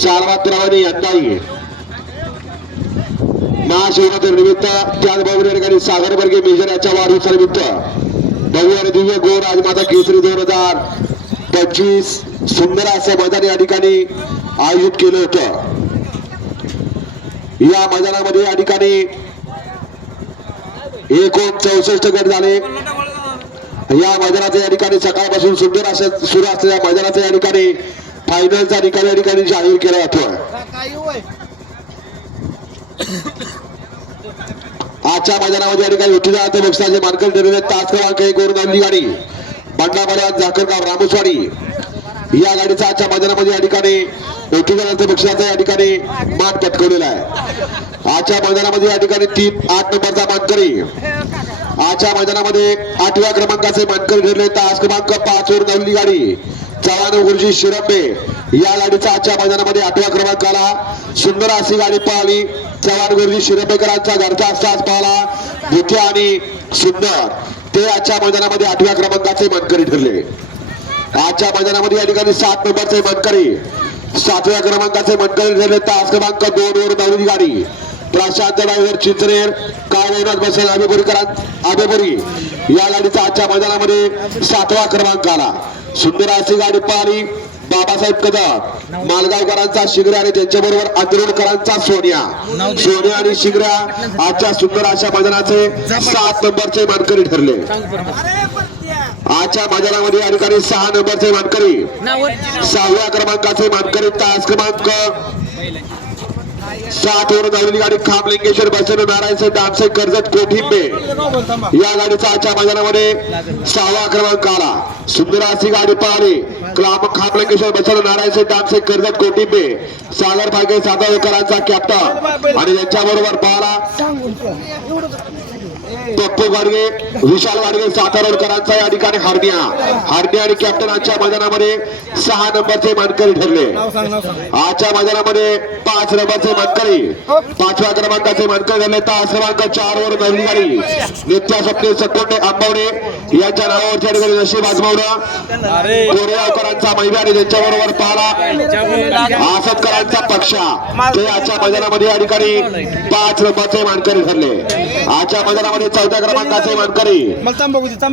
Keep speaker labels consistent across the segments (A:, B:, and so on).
A: सार्वत्रावाने यंदाही महाशिवरात्री निमित्त त्याचबरोबर या ठिकाणी सागरबर्गे मेजर याच्या वाढदिवसानिमित्त भव्य आणि दिव्य गो राजमाता केसरी दोन हजार पंचवीस सुंदर असं मैदान या ठिकाणी आयोजित केलं होतं. या मैदानामध्ये या ठिकाणी एकोण चौसष्ट गट झाले. या मैदानाच्या या ठिकाणी सकाळपासून सुंदर असं सुरू असलेल्या मैदानाचा या ठिकाणी फायनलचा निकाल या ठिकाणी जाहीर केला जातोय. आजच्या मैदानामध्ये या ठिकाणी विठ्ठलाचे बक्षाचे मानकर ठरलेले तास क्रमांक एक वरून आणली गाडी. बंडापाड्या झाकरगाव रामेश्वाडी या गाडीचा आजच्या मैदानामध्ये या ठिकाणी विठ्ठलाचे बक्षाचा या ठिकाणी मान पटकवलेला आहे. आजच्या मैदानामध्ये या ठिकाणी तीन आठ नंबरचा मानकरी. आजच्या मैदानामध्ये आठव्या क्रमांकाचे मानकरी ठरले तास क्रमांक पाच वर नवली गाडी. चव्हाण गुरुजी शिरंबे या गाडीचा आजच्या मैदानामध्ये आठव्या क्रमांकाला सुंदर अशी गाडी पळाली चव्हाण गुरुजी शिरंबेकरांचा घरचा साज पाहला. भुत्या आणि सुंदर. ते आजच्या मैदानामध्ये आठव्या क्रमांकाचे मनकरी ठरले. आजच्या मैदानामध्ये या ठिकाणी सात नंबरचे मनकरी सातव्या क्रमांकाचे मनकरी ठरले. तास क्रमांक दोन वर नवली गाडी. प्रशांत ड्रायव्हर चिंचनेर काळवेनाथ बसेल? आबेपुरीकरांत आबेपुरी या गाडीचा आजच्या मैदानामध्ये सातवा क्रमांक आला. सुंदर अशी गाडी पाहिली बाबासाहेब कदम मालगावकरांचा शिगऱ्या आणि त्यांच्याबरोबर अंतरुणकरांचा सोन्या. सोन्या आणि शिग्रा आजच्या सुंदर अशा मैदानाचे सात नंबरचे मानकरी ठरले. आजच्या मैदानामध्ये या ठिकाणी सहा नंबरचे मानकरी. सहाव्या क्रमांकाचे मानकरी तास क्रमांक सात वर धावलेली गाडी खामलिंगेश्वर बसन नारायण दामसे कर्जत कोठिंबे. या गाडीचा आजच्या मैदानामध्ये सहावा क्रमांक आला सुंदर अशी गाडी पळाली क्लाम खामलिंगेश्वर बसन नारायण दामसे कर्जत कोठिंबे. सागर भागे सादळकरांचा कॅप्टन आणि त्यांच्याबरोबर पाहला पप्पू गाडगे विशाल गाडगे सातारोडकरांचा या ठिकाणी हार्निया हार्निया आणि कॅप्टन आजच्या मैदानामध्ये सहा नंबरचे मानकरी ठरले. आजच्या मैदानामध्ये पाच नंबरचे मानकरी पाचव्या क्रमांकाचे मानकरी ठरले. तास क्रमांक चार वर गाडी नित्या स्वप्ने सकोंडे आंबवणे यांच्या नावावरच्या ठिकाणी नशीब आजमावणं कोरेगावकरांचा महिला आणि त्यांच्याबरोबर पाहला आसदकरांचा पक्षा. ते आजच्या मैदानामध्ये या ठिकाणी पाच नंबरचे मानकरी ठरले. आजच्या मैदानामध्ये चौथ्या क्रमांकाचे मानकरी.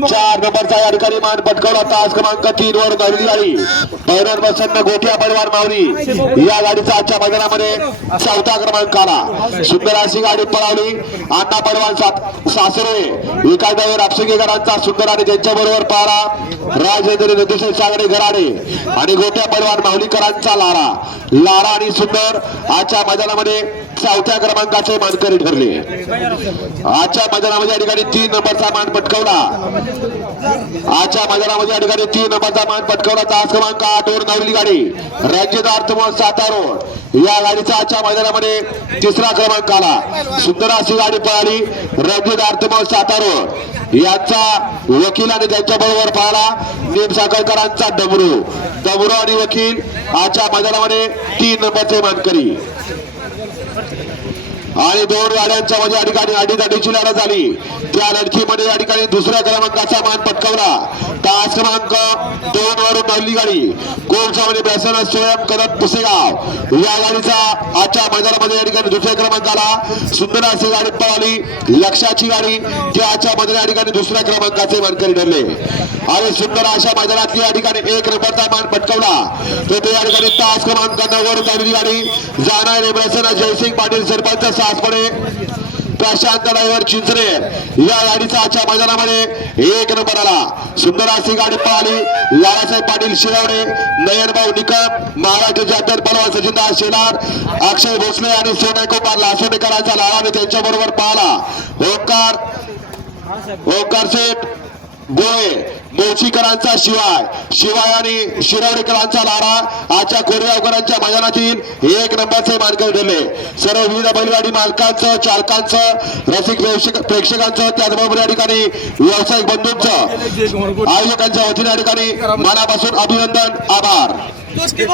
A: चार नंबरचा या ठिकाणी मान पटकावला. तास क्रमांक तीन वर नवली गाडी पैरण प्रसन्न गोठ्या परिवार मावरी या गाडीचा आजच्या मैदानामध्ये चौथा क्रमांक आला. सुंदर अशी गाडी पळवली अण्णा पडवान सात सासरे विकासदावर आपसुगीकरांचा सुंदर आणि त्यांच्याबरोबर पारा. राजेंद्र नदुसे सागरे घराडे आणि गोट्या पडवान माहुलीकरांचा लारा. लारा आणि सुंदर आजच्या मैदानामध्ये चौथ्या क्रमांकाचे मानकरी ठरले. आजच्या मैदानामध्ये या ठिकाणी तीन नंबरचा मान पटकवला. आजच्या मैदानामध्ये या ठिकाणी तीन नंबरचा मान पटकवला. तास क्रमांक आठ वर नवली गाडी. राज्यदार तुम्हाला सातारोड या गाडीचा आजच्या मैदानामध्ये तिसरा क्रमांक आला. सुंदर अशी गाडी पळाली. राज्यदार तुम्हाला सातारोड याचा वकील आणि त्यांच्या बरोबर पाहिला. नेम साखळकरांचा डबरू आणि वकील आजच्या मैदानामध्ये तीन नंबरचे मानकरी. आणि दोन गाड्यांच्या मध्ये या ठिकाणी अडीच लढत झाली. या लढतीमध्ये या ठिकाणी दुसऱ्या क्रमांकाचा मान पटकावला. तास क्रमांक दोन वरून पहिली गाडी. कोणसावली बेसन स्वयं करत पुसेगाव. या गाडीचा आजच्या मैदानामध्ये या ठिकाणी दुसऱ्या क्रमांकाला सुंदर अशी गाडी पळाली लक्षाची गाडी ती आजच्या मैदान या ठिकाणी दुसऱ्या क्रमांकाचे मानकरी ठरले. आणि सुंदर अशा मैदानातली या ठिकाणी एक नंबरचा मान पटकवला. तर ते या ठिकाणी तास क्रमांक नव्वद वरून गाडी. जाणारे बेसन जयसिंग पाटील सरपंच सासपणे प्रशांत ड्रायव्हर चिंचरे या गाडीचा आजच्या मैदानामध्ये एक नंबर आला. सुंदर अशी गाडी पळाली. लालासाहेब पाटील शिरवणे नयनभाऊ निकम महाराष्ट्र जातर परवा सचिनदास शेलार अक्षय भोसले आणि सोने कुमार लासोडेकरांचा लाला मी त्यांच्या बरोबर पाहला. ओंकार ओंकार सेठ गोळे मोचीकरांचा शिवाय शिवाय आणि शिरवडेकरांचा लारा आजच्या कोरेगावकरांच्या मैदानातील एक नंबरचे मानकरी ठरले. सर्व विविध बैलगाडी मालकांचं चालकांचं रसिक प्रेक्षकांचं त्याचबरोबर या ठिकाणी व्यावसायिक बंधूंचं आयोजकांच्या वतीने या ठिकाणी मनापासून अभिनंदन आभार.